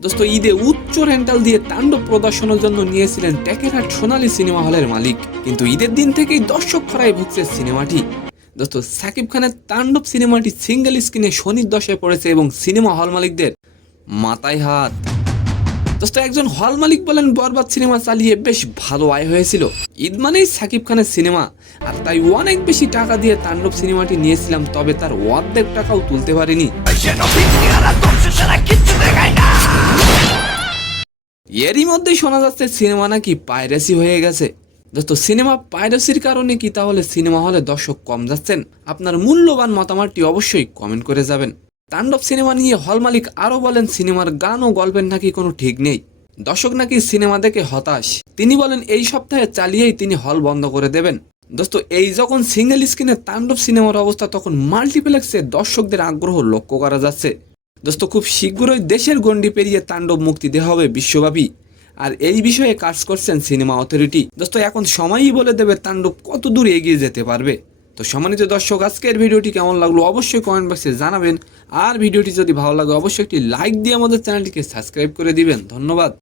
দোস্ত ঈদে উচ্চ রেন্টাল দিয়ে তাণ্ডব প্রদর্শনের জন্য নিয়েছিলেন টেকেরহাট সোনালী সিনেমা হলের মালিক, কিন্তু ঈদের দিন থেকেই দর্শক খরায় ভুগছে সিনেমাটি। দোস্ত সাকিব খানের তাণ্ডব সিনেমাটি সিঙ্গেল স্ক্রিনে শনির দশায় পড়েছে এবং সিনেমা হল মালিকদের মাথায় হাত। দোস্ত একজন হল মালিক বলেন, বরবাদ সিনেমা চালিয়ে বেশ ভালো আয় হয়েছিল, ঈদ মানেই সাকিব খানের সিনেমা, আর তাই অনেক বেশি টাকা দিয়ে তাণ্ডব সিনেমাটি নিয়েছিলাম, তবে তার অর্ধেক টাকাও তুলতে পারিনি। এরই মধ্যেই শোনা যাচ্ছে সিনেমা নাকি পাইরেসি হয়ে গেছে। দোস্ত সিনেমা পাইরেসির কারণে কি তাহলে সিনেমা হলে দর্শক কম যাচ্ছেন? আপনার মূল্যবান মতামতটি অবশ্যই কমেন্ট করে যাবেন। তাণ্ডব সিনেমা নিয়ে হল মালিক আরো বলেন, সিনেমার গান ও গল্পের নাকি কোনো ঠিক নেই, দর্শক নাকি সিনেমা দেখে হতাশ। তিনি বলেন এই সপ্তাহে চালিয়েই তিনি হল বন্ধ করে দেবেন। দোস্ত এই যখন সিঙ্গেল স্ক্রিনে তাণ্ডব সিনেমার অবস্থা, তখন মাল্টিপ্লেক্সে দর্শকদের আগ্রহ লক্ষ্য করা যাচ্ছে। দোস্ত খুব শীঘ্রই দেশের গণ্ডি পেরিয়ে তাণ্ডব মুক্তি দেওয়া হবে বিশ্বব্যাপী, আর এই বিষয়ে কাজ করছেন সিনেমা অথরিটি। দোস্ত এখন সময়ই বলে দেবে তাণ্ডব কত দূর এগিয়ে যেতে পারবে। তো সম্মানিত দর্শক, আজকের ভিডিওটি কেমন লাগলো অবশ্যই কমেন্ট বক্সে জানাবেন, আর ভিডিওটি যদি ভালো লাগে অবশ্যই একটি লাইক দিয়ে আমাদের চ্যানেলটিকে সাবস্ক্রাইব করে দিবেন। ধন্যবাদ।